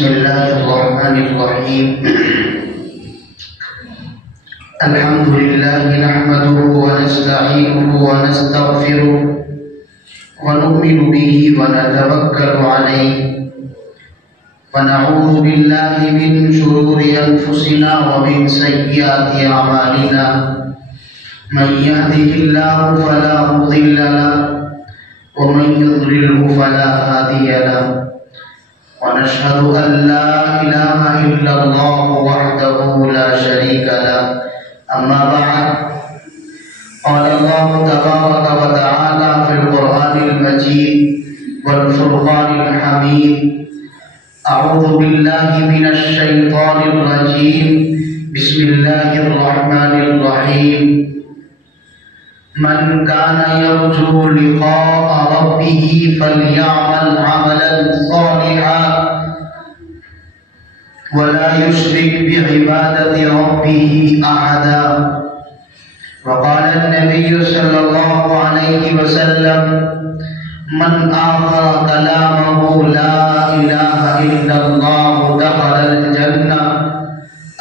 بسم الله الرحمن الرحيم الحمد لله نحمده ونستعينه ونستغفره ونؤمن به ونتوكل عليه ونعوذ بالله من شرور أنفسنا ومن سيئات أعمالنا من يهده الله فلا مضل له ومن يضلله فلا هادي له ونشهد أن لا إله إلا الله وحده لا شريك له أما بعد قال الله تبارك وتعالى في القرآن المجيد والفرقان الحميد أعوذ بالله من الشيطان الرجيم بسم الله الرحمن الرحيم من كان يرجو لقاء ربه فليعمل عملا صالحا ولا يشرك بعبادة ربه أحدا وقال النبي صلى الله عليه وسلم من آخر كلامه لا إله إلا الله دخل الجنة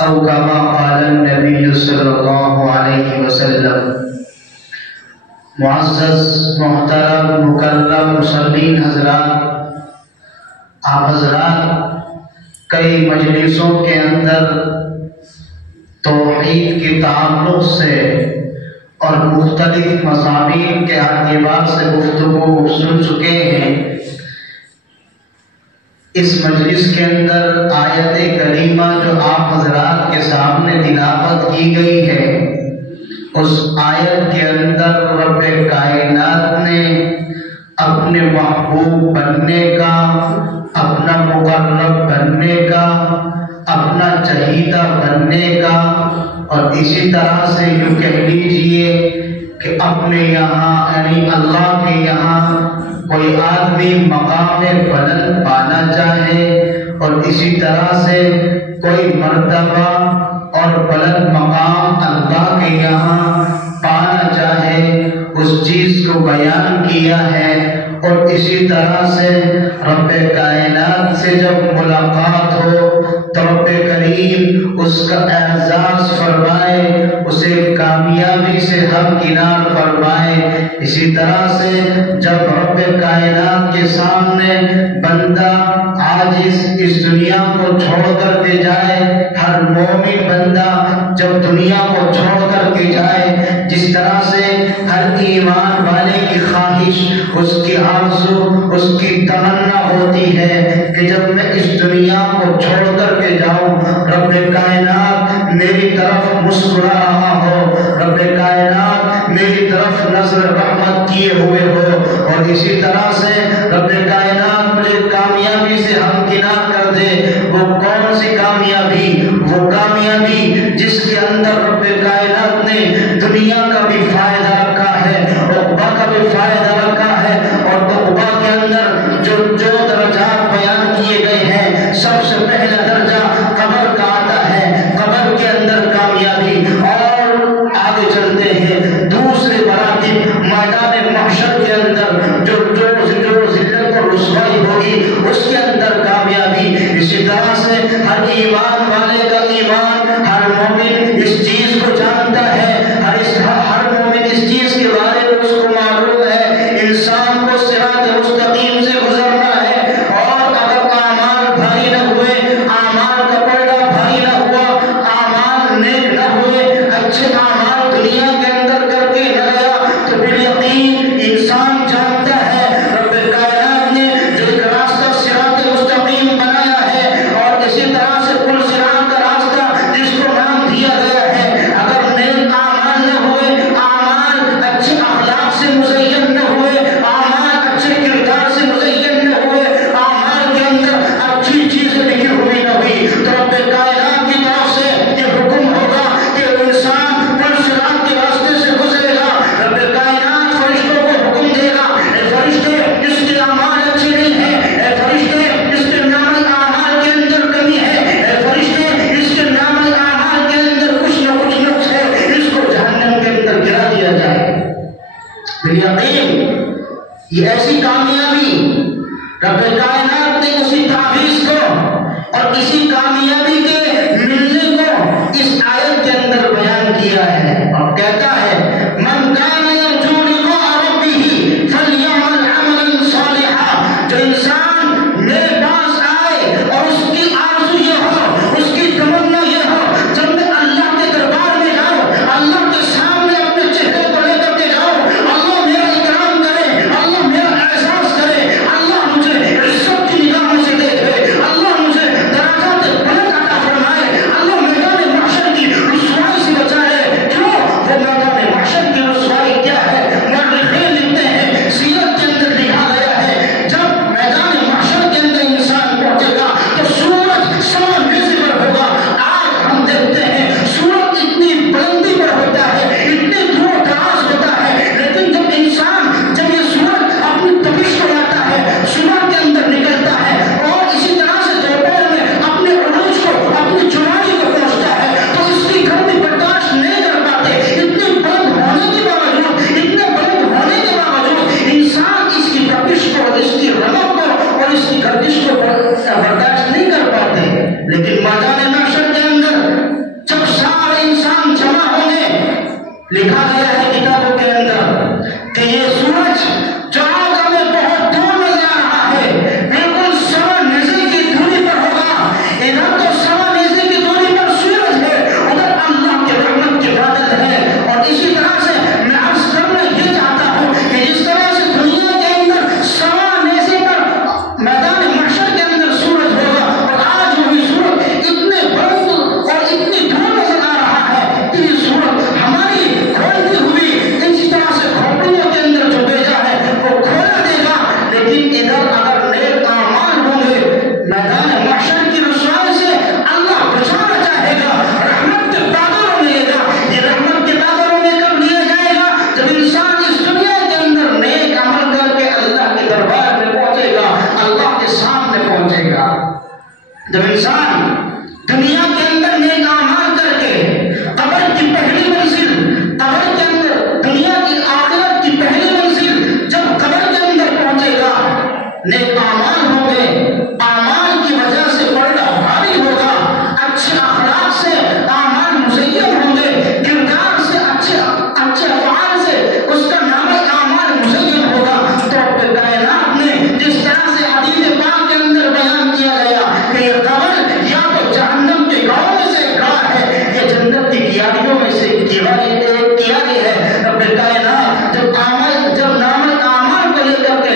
أو كما قال النبي صلى الله عليه وسلم. معزز محترم مکرم مصلین حضرات، آپ حضرات کئی مجلسوں کے اندر توحید کے تعلق سے اور مختلف مضامین کے اعتبار سے گفتگو سن چکے ہیں. اس مجلس کے اندر آیت کریمہ جو آپ حضرات کے سامنے تلاوت کی گئی ہے، اس آیت کے اندر رب کائنات نے اپنے محبوب بننے کا، اپنا مقرب بننے کا، اپنا چہیتا بننے کا، اور اسی طرح سے یوں کہہ لیجئے کہ اپنے یہاں یعنی اللہ کے یہاں کوئی آدمی مقام بلند پانا چاہے اور اسی طرح سے کوئی مرتبہ اور بلند مقام اللہ کے یہاں پانا چاہے، اس چیز کو بیان کیا ہے. اور اسی طرح سے رب کائنات سے جب ملاقات ہو تو رب کریم اس کا اعزاز فرمائے، اسے کامیابی سے ہمکنار فرمائے. اسی طرح سے جب رب کائنات کے سامنے بندہ عاجز اس دنیا کو چھوڑ کر کے جائے، ہر مومن بندہ جب دنیا کو چھوڑ کر کے جائے، جس طرح سے ہر ایمان والے کی خواہش، اس کی آرزو، اس کی تمنا ہوتی ہے کہ جب میں اس دنیا کو چھوڑ کر کے جاؤں رب کائنات میری طرف مسکرا رہا ہو، رب کائنات میری طرف نظر رحمت کیے ہوئے ہو، اور اسی طرح سے رب کائنات مجھے کامیابی سے ہمکنار کر دے. وہ کون سی کامیابی؟ وہ کامیابی جس کے اندر رب کائنات نے دنیا کا بھی فائدہ رکھا ہے، عقبہ کا بھی فائدہ رکھا ہے. اور عقبہ کے اندر جو درجات بیان کیے گئے ہیں، سب سے پہلا درجہ قبر کا آتا ہے، قبر کے اندر کامیابی. اور آگے چلتے ہیں دوسرے مراتب میدان محشر کے اندر جو ذلت اور رسوائی ہوگی اس کے اندر کامیابی. اسی طرح سے ہر ایمان والے کا ایمان، ہر مومن اس چیز کو جانتا ہے، ہر مومن اس چیز کے بارے میں اس کو معلوم ہے انسان کو صراط مستقیم سے گزرنا ہے. اور اگر اعمال بھاری نہ ہوئے، اعمال کا پلڑا بھاری نہ ہوا، اعمال نیک نہ ہوئے، اچھے اعمال دنیا کے اندر کر کے نہ گیا، تو بالیقین انسان جانتا ہے رب کائنات نے جو ایک راستہ صراط مستقیم بنایا ہے، اور اسی طرح سے کل صراط کا راستہ جس کو نام دیا گیا ہے، اگر نیک اعمال نہ ہوئے، اعمال اچھے اخلاق سے مزین نہ ہوئے، اعمال اچھے کردار سے مزین نہ ہوئے، اعمال کے اندر اچھی چیزیں لکھی ہوئی نہ ہوئی، لیکن میدان محشر کے اندر جب سارے انسان جمع ہوں گے، لکھا گیا ہے کتابوں کے اندر کہ یہ سورج جو آج ہمیں بہت دور نظر آ رہا ہے، بالکل 100 نیزے کی دوری پر ہوگا۔ ادھر تو 100 نیزے کی دوری پر سورج ہے، ادھر اللہ کے رحمت کے بادل ہے۔ اور اسی طرح سے میں عرض کرنا یہ چاہتا ہوں کہ جس طرح سے دنیا کے اندر 100 نیزے پر میدان محشر کے اندر سورج ہوگا، اور آج وہی سورج اتنے بڑے اور اتنی دور نظر آ رہا ہے کہ یہ سورج ہماری کھولتی ہوئی اسی طرح سے کھوپڑیوں کے اندر جو بھیجا ہے وہ کھولا دے گا۔ لیکن ادھر اگر نیک اعمال ہوں گے، میدان محشر کی رسوائی سے اللہ بچانا چاہے گا، رحمت کے بادلوں میں لے گا۔ یہ رحمت کے بادلوں میں کب لیا جائے گا؟ جب انسان اس دنیا کے اندر نیک عمل کر کے اللہ کے دربار میں پہنچے گا، اللہ کے سامنے پہنچے گا۔ جب انسان دنیا کے اندر نیک اعمال کر کے قبر کی پہلی منزل، قبر کے اندر دنیا کی آخرت کی پہلی منزل جب قبر کے اندر پہنچے گا، نیک اعمال ہوں گے، اعمال کی وجہ سے پردہ بھاری ہوگا، اچھے اخلاق سے اعمال مزین ہوں گے، کردار سے اچھے افعال سے اس کا نام اعمال مزین ہوگا۔ تو رب کائنات نے جس طرح سے حدیث پاک کے اندر بیان کیا گیا کہ یہ قبر یا تو جہنم کے گاؤں میں سے ایک گاہ ہے، یہ جنت کی کیاریوں میں سے ایک کیاری ہے۔ رب کائنات جب نام اعمال کو لے کر کے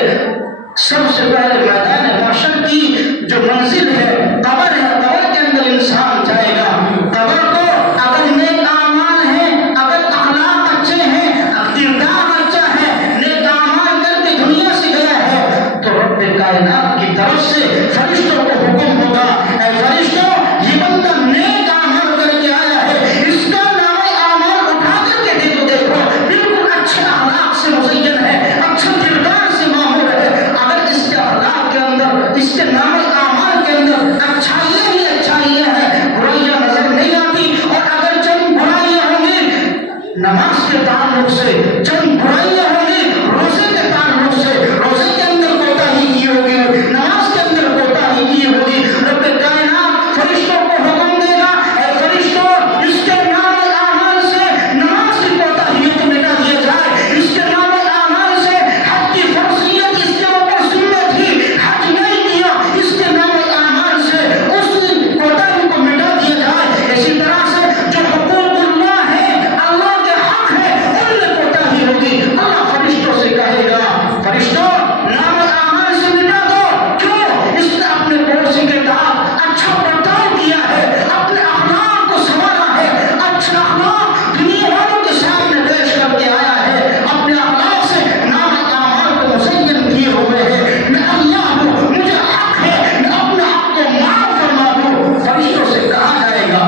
سب سے پہلے میدان محشر کی جو منزل ہے قبر ہے، قبر کے اندر انسان جائے گا۔ قبر کو اگر نیک اعمال ہیں، اگر اخلاق اچھے ہیں، کردار اچھا ہے، نیک اعمال کر کے دنیا سے گیا ہے، تو رب کائنات کی طرف سے فرشتوں کو حکم ہوگا، اے فرشتوں، یہ بندہ نیک اعمال کر کے آیا ہے، اس کا نام اعمال اٹھا کر کے دے دو، دیکھو بالکل اچھے اخلاق سے مزین ہے، اچھے کردار سے معمور ہے۔ اگر اس کے اخلاق کے اندر، اس کے نام اعمال کے اندر اچھائیاں ہی اچھائیاں ہیں، برائیاں نظر نہیں آتی، اور اگر چند برائیاں ہوں گی نماز کے تعلق سے، چند برائیاں ہوں گی روزے کے تعلق سے، روزے کے اندر کوتاہی کی ہوگی، نماز کے اندر کوتاہی کی ہوگی، رب کائنات فرشتوں کو حکم دے گا، اے فرشتوں، اس کے نام اعمال سے نماز کی کوتاہیوں کو مٹا دیا جائے، اس کے نام اعمال سے حج کی فرضیت اس کے اوپر سنت تھی، حج نہیں کیا، اس کے نام اعمال سے اس کوتاہی کو مٹا دیا جائے۔ اسی طرح سے جو حقوق اللہ ہے، اللہ کے حق ہے، ان میں کوتاہی ہوگی، اللہ فرشتوں سے کہے گا، فرشتوں نام اعمال سے مٹا دو، کیوں؟ اس نے اپنے پڑوسی کے ساتھ اچھا برتاؤ کیا ہے، اپنے اخلاق کو سنوارا ہے، اچھا اخلاق دنیا والوں کے سامنے پیش کر کے آیا ہے، اپنے اخلاق سے نام اعمال کو مزین کیے ہوئے ہے، میں اللہ ہوں، مجھے حق ہے، میں اپنے حق کو معاف فرما دوں۔ فرشتوں سے کہا جائے گا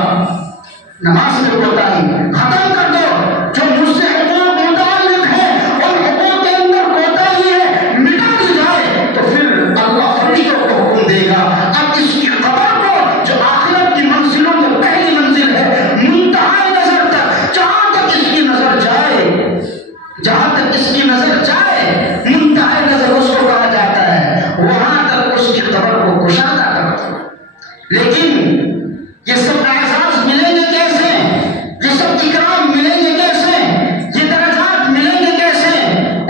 نماز میں کوتاہی ختم کر دو، جو مجھ سے حقوق متعلق ہے اور حقوق کے اندر کوتاہی ہے مٹا دی جائے، تو پھر اللہ فرشتوں کو حکم دے گا اب اس کی قبر کو جو آخرت کی منزلوں میں پہلی منزل ہے، منتہا نظر تک، جہاں تک اس کی نظر جائے، جہاں تک اس کی نظر جائے، منتہا نظر اس کو کہا جاتا ہے، وہاں تک اس کی قبر کو کشادہ کر دو۔ لیکن یہ سب اعزاز ملیں گے کیسے؟ یہ سب اکرام ملیں گے کیسے؟ یہ درجات ملیں گے کیسے؟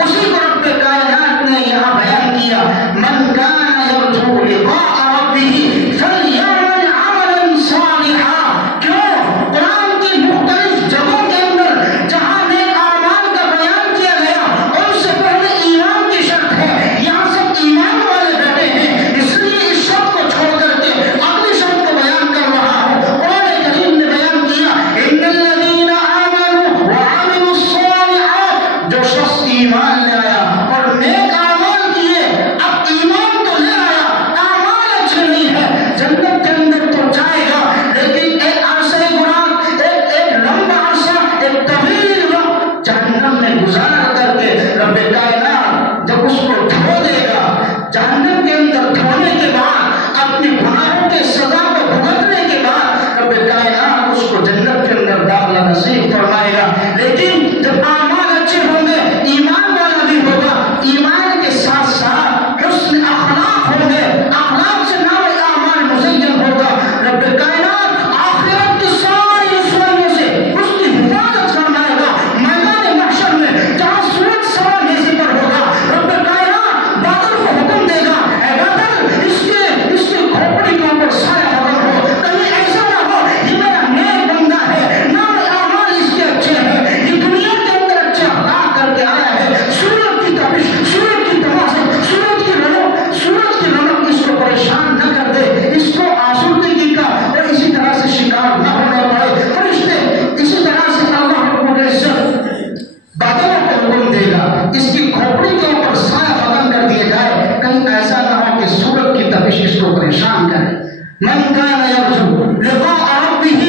اسی کو رب کائنات نے یہاں بیان کیا، من کان یرجو لقاء ربہ فلیعمل عملا صالحا۔ کیوں؟ قرآن کی مختلف جگہوں کے اندر جہاں نیک اعمال کا بیان کیا گیا، ان سے پہلے ایمان کی شرط ہے، یہاں سب ایمان والے بیٹھے ہیں، اس لیے اس شرط کو چھوڑ کر کے اگلی شرط کو بیان من کان یرجو لقاء ربہ،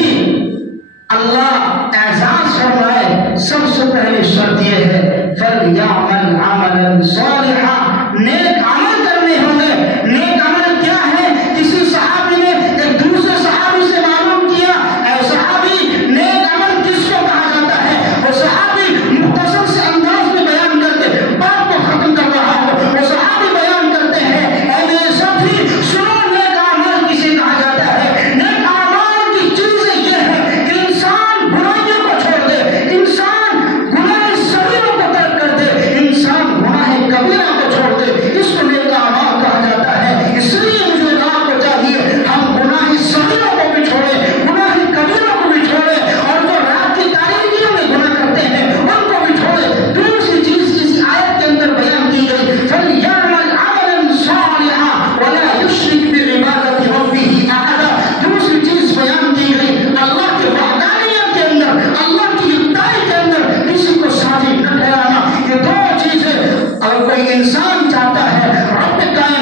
اللہ اعزاز فرمائے سب سے پہلی شرط یہ ہے فَلْيَعْمَلْ عَمَلًا صَالِحًا، نیک عمل کرنے ہوں گے۔ نیک عمل کیا ہے؟ کسی صحابی نے ایک دوسرے صحابی سے معلوم کیا، اے صحابی نیک عمل کس کو کہا جاتا ہے؟ وہ صحابی مختصر سے انداز میں بیان کرتے، بات کو ختم کر رہا ہو، وہ صحابی بیان کرتے ہیں اے میرے ساتھی سنو، نیک عمل کسے کہا جاتا ہے؟ نیک اعمال کی چیزیں یہ ہے کہ انسان برائیوں کو چھوڑ دے، انسان گناہ صغیرہ کو ترک کر دے، انسان گناہ کبیرہ کو چھوڑ دے، اس کو نیک اعمال کہا جاتا ہے۔ اس لیے مجھے آپ کو چاہیے ہم گناہ صغیرہ کو بھی چھوڑیں، گناہ کبیرہ کو بھی چھوڑیں، اور جو رات کی تاریکیوں میں گناہ کرتے ہیں ان کو بھی چھوڑیں۔ دوسری چیز اس آیت کے اندر بیان کی گئی فَلْيَعْمَلْ عَمَلًا صَالِحًا وَلَا يُشْرِكْ بِعِبَادَةِ رَبِّهِ أَحَدًا۔ دوسری چیز بیان کی گئی اللہ کے وحدانیت کے اندر، اللہ کی یکتائی کے اندر کسی کو شریک نہ ٹھہرانا۔ یہ دو چیزیں اگر کوئی انسان چاہتا ہے رب کائنات